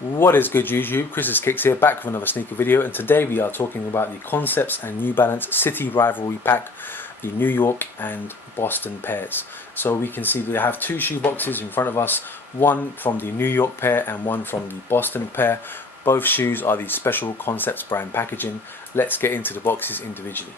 What is good, YouTube? Chris's Kicks here, back with another sneaker video, and today we are talking about the Concepts and New Balance City Rivalry pack, the New York and Boston pairs. So we can see we have two shoe boxes in front of us, one from the New York pair and one from the Boston pair. Both shoes are the special Concepts brand packaging. Let's get into the boxes individually.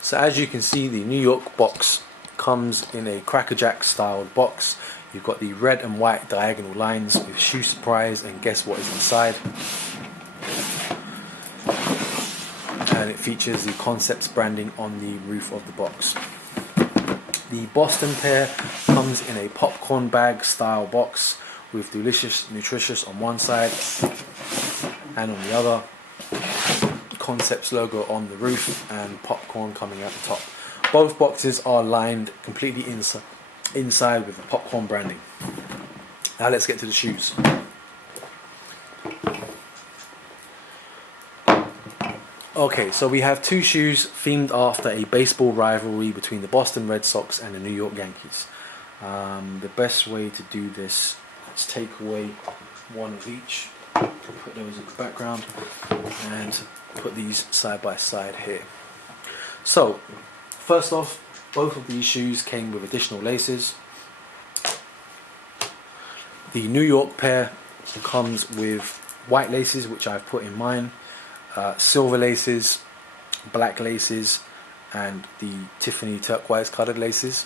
So as you can see, the New York box comes in a crackerjack styled box. You've got the red and white diagonal lines with shoe surprise, and guess what is inside? And it features the Concepts branding on the roof of the box. The Boston pair comes in a popcorn bag style box with delicious nutritious on one side and on the other, Concepts logo on the roof and popcorn coming out the top. Both boxes are lined completely inside with the popcorn branding. Now let's get to the shoes. Okay, so we have two shoes themed after a baseball rivalry between the Boston Red Sox and the New York Yankees. The best way to do this, let's take away one of each, put those in the background, and put these side by side here. So first off, both of these shoes came with additional laces. The New York pair comes with white laces, which I've put in mine, silver laces, black laces, and the Tiffany turquoise colored laces.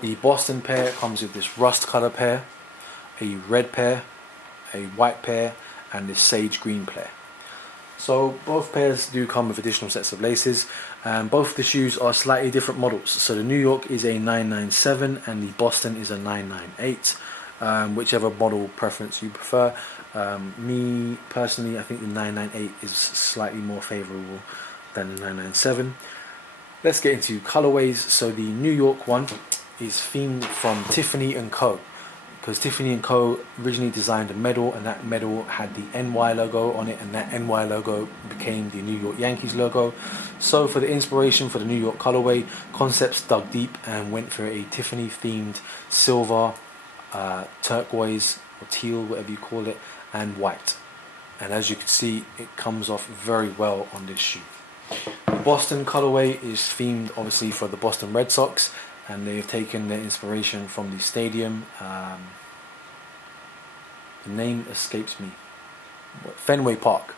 The Boston pair comes with this rust color pair, a red pair, a white pair, and this sage green pair. So both pairs do come with additional sets of laces, and both of the shoes are slightly different models. So the New York is a 997 and the Boston is a 998, whichever model preference you prefer. Me personally, I think the 998 is slightly more favorable than the 997. Let's get into colorways. So the New York one is themed from Tiffany & Co. because Tiffany & Co. originally designed a medal, and that medal had the NY logo on it, and that NY logo became the New York Yankees logo. So for the inspiration for the New York colorway, Concepts dug deep and went for a Tiffany themed silver, turquoise or teal, whatever you call it, and white. And as you can see, it comes off very well on this shoe. The Boston colorway is themed obviously for the Boston Red Sox, and they have taken their inspiration from the stadium. The name escapes me. Fenway Park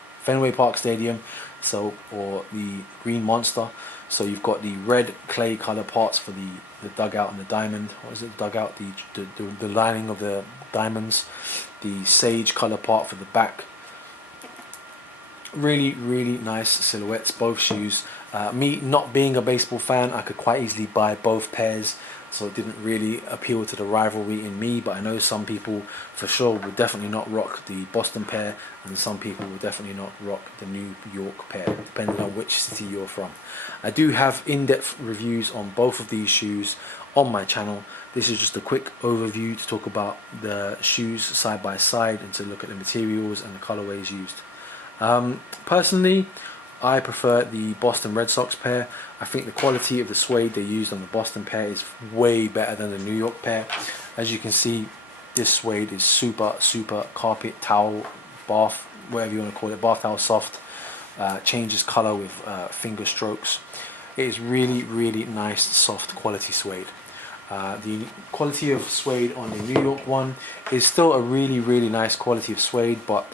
Stadium. So, or the Green Monster. So you've got the red clay color parts for the dugout and the diamond. What is it? Dugout. The lining of the diamonds. The sage color part for the back. Really nice silhouettes, both shoes. Me not being a baseball fan, I could quite easily buy both pairs, so it didn't really appeal to the rivalry in me, but I know some people for sure will definitely not rock the Boston pair, and some people will definitely not rock the New York pair, depending on which city you're from. I do have in-depth reviews on both of these shoes on my channel. This is just a quick overview to talk about the shoes side by side and to look at the materials and the colorways used. Personally, I prefer the Boston Red Sox pair. I think the quality of the suede they used on the Boston pair is way better than the New York pair. As you can see, this suede is super carpet, towel, bath, whatever you want to call it, bath towel soft. Changes color with finger strokes. It is really nice, soft quality suede. The quality of suede on the New York one is still a really nice quality of suede, but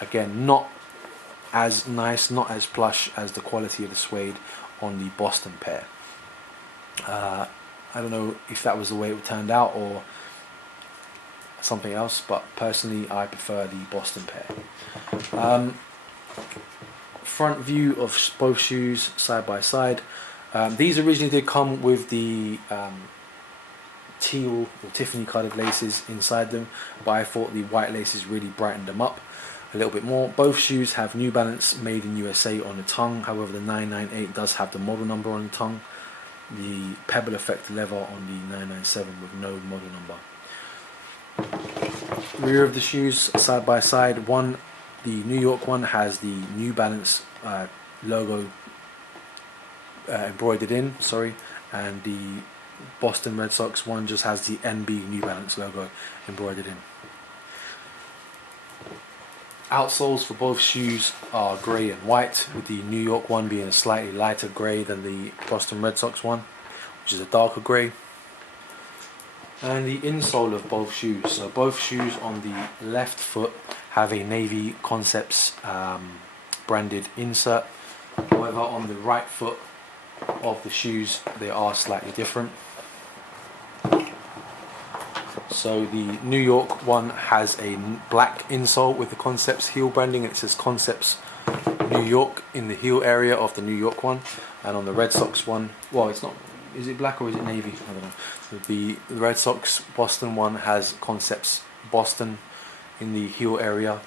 again, not as nice, not as plush as the quality of the suede on the Boston pair. I don't know if that was the way it turned out or something else, but personally I prefer the Boston pair. Front view of both shoes side by side. These originally did come with the teal or Tiffany colored laces inside them, but I thought the white laces really brightened them up a little bit more. Both shoes have New Balance made in USA on the tongue, however the 998 does have the model number on the tongue. The pebble effect leather on the 997 with no model number. Rear of the shoes side by side, the New York one has the New Balance logo embroidered in, and the Boston Red Sox one just has the NB New Balance logo embroidered in. Outsoles for both shoes are grey and white, with the New York one being a slightly lighter grey than the Boston Red Sox one, which is a darker grey. And the insole of both shoes, so both shoes on the left foot have a Navy Concepts branded insert. However, on the right foot of the shoes they are slightly different. So the New York one has a black insole with the Concepts heel branding, and it says Concepts New York in the heel area of the New York one. And on the Red Sox one, well, it's not, is it black or is it navy? I don't know. The Red Sox Boston one has Concepts Boston in the heel area.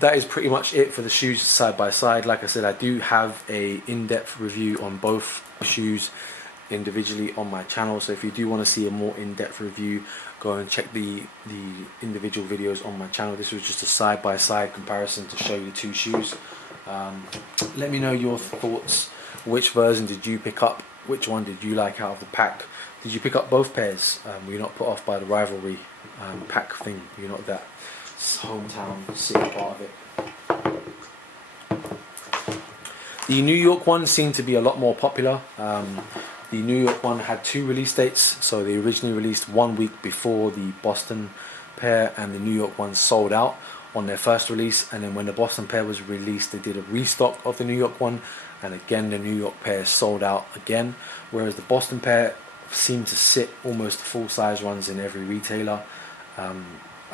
That is pretty much it for the shoes side by side. Like I said, I do have a in-depth review on both shoes individually on my channel, so if you do want to see a more in-depth review, go and check the individual videos on my channel. This was just a side-by-side comparison to show you the two shoes. Let me know your thoughts. Which version did you pick up? Which one did you like out of the pack? Did you pick up both pairs? Were you not put off by the Rivalry pack thing? You're not that hometown city part of it. The New York one seemed to be a lot more popular. The New York one had two release dates, so they originally released 1 week before the Boston pair, and the New York one sold out on their first release, and then when the Boston pair was released they did a restock of the New York one, and again the New York pair sold out again, whereas the Boston pair seemed to sit almost full size runs in every retailer. I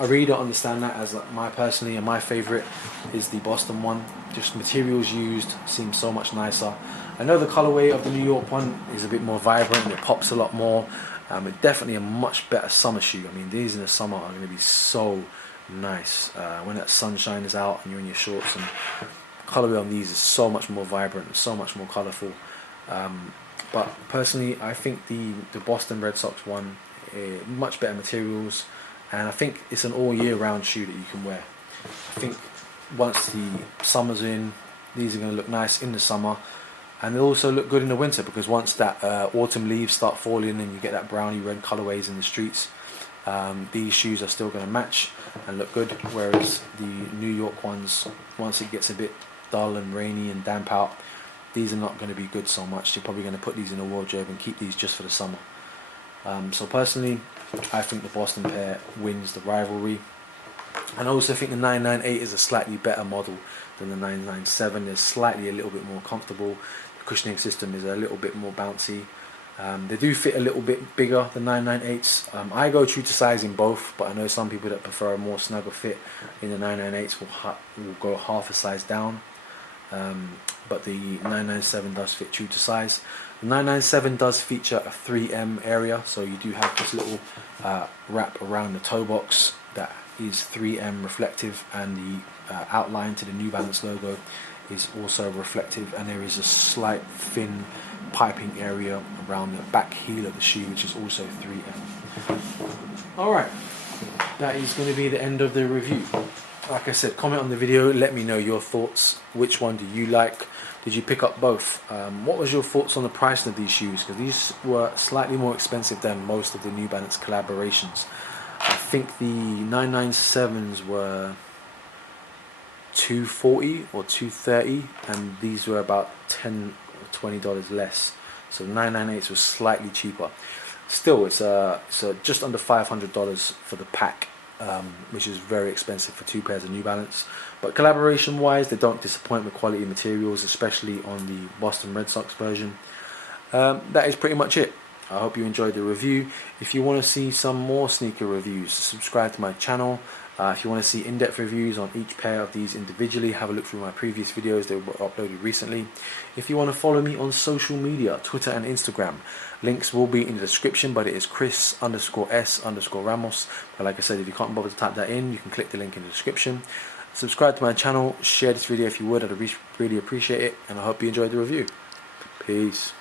really don't understand that, as like my favourite is the Boston one. Just materials used seems so much nicer. I know the colourway of the New York one is a bit more vibrant and it pops a lot more. It's definitely a much better summer shoe. I mean, these in the summer are going to be so nice. When that sunshine is out and you're in your shorts, and colourway on these is so much more vibrant, so much more colourful. But personally, I think the Boston Red Sox one, much better materials, and I think it's an all year round shoe that you can wear. I think once the summer's in, these are going to look nice in the summer, and they'll also look good in the winter, because once that autumn leaves start falling and you get that browny red colorways in the streets, these shoes are still going to match and look good, whereas the New York ones, once it gets a bit dull and rainy and damp out, these are not going to be good so much. You're probably going to put these in a wardrobe and keep these just for the summer. So personally, I think the Boston pair wins the Rivalry. And I also think the 998 is a slightly better model than the 997. They're slightly a little bit more comfortable. The cushioning system is a little bit more bouncy. They do fit a little bit bigger than 998s. I go true to size in both, but I know some people that prefer a more snugger fit in the 998s will go half a size down. But the 997 does fit true to size. The 997 does feature a 3M area, so you do have this little wrap around the toe box that is 3M reflective, and the outline to the New Balance logo is also reflective, and there is a slight thin piping area around the back heel of the shoe, which is also 3M. Alright, that is going to be the end of the review. Like I said, comment on the video, let me know your thoughts. Which one do you like? Did you pick up both? What was your thoughts on the price of these shoes? Because these were slightly more expensive than most of the New Balance collaborations. I think the 997s were $240 or $230, and these were about $10 or $20 less. So the 998s was slightly cheaper. Still, it's just under $500 for the pack. Which is very expensive for two pairs of New Balance, but collaboration wise they don't disappoint with quality materials, especially on the Boston Red Sox version. That is pretty much it. I hope you enjoyed the review. If you want to see some more sneaker reviews, subscribe to my channel. If you want to see in-depth reviews on each pair of these individually, have a look through my previous videos. They were uploaded recently. If you want to follow me on social media, Twitter and Instagram, links will be in the description, but it is Chris_S_Ramos. But like I said, if you can't bother to type that in, you can click the link in the description. Subscribe to my channel, share this video if you would, I'd really appreciate it, and I hope you enjoyed the review. Peace.